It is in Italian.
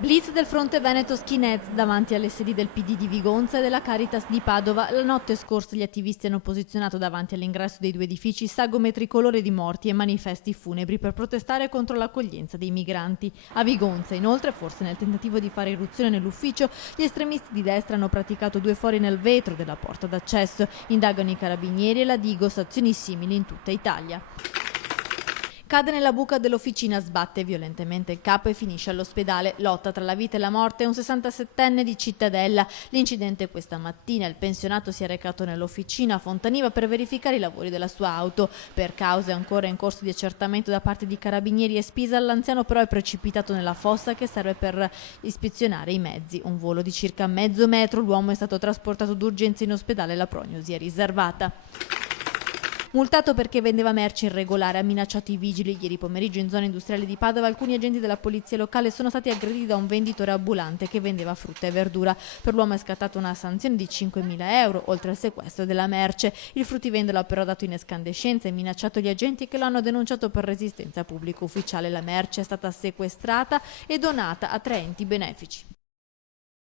Blitz del fronte Veneto Skinheads davanti alle sedi del PD di Vigonza e della Caritas di Padova. La notte scorsa gli attivisti hanno posizionato davanti all'ingresso dei due edifici sagome tricolore di morti e manifesti funebri per protestare contro l'accoglienza dei migranti. A Vigonza, inoltre, forse nel tentativo di fare irruzione nell'ufficio, gli estremisti di destra hanno praticato due fori nel vetro della porta d'accesso. Indagano i carabinieri e la Digos, azioni simili in tutta Italia. Cade nella buca dell'officina, sbatte violentemente il capo e finisce all'ospedale. Lotta tra la vita e la morte, un 67enne di Cittadella. L'incidente questa mattina. Il pensionato si è recato nell'officina a Fontaniva per verificare i lavori della sua auto. Per cause ancora in corso di accertamento da parte di carabinieri e Spisa, l'anziano però è precipitato nella fossa che serve per ispezionare i mezzi. Un volo di circa mezzo metro, l'uomo è stato trasportato d'urgenza in ospedale, la prognosi è riservata. Multato perché vendeva merci irregolare, ha minacciato i vigili. Ieri pomeriggio in zona industriale di Padova alcuni agenti della polizia locale sono stati aggrediti da un venditore ambulante che vendeva frutta e verdura. Per l'uomo è scattata una sanzione di 5.000 euro, oltre al sequestro della merce. Il fruttivendolo ha però dato in escandescenza e minacciato gli agenti che lo hanno denunciato per resistenza pubblico ufficiale. La merce è stata sequestrata e donata a 3 enti benefici.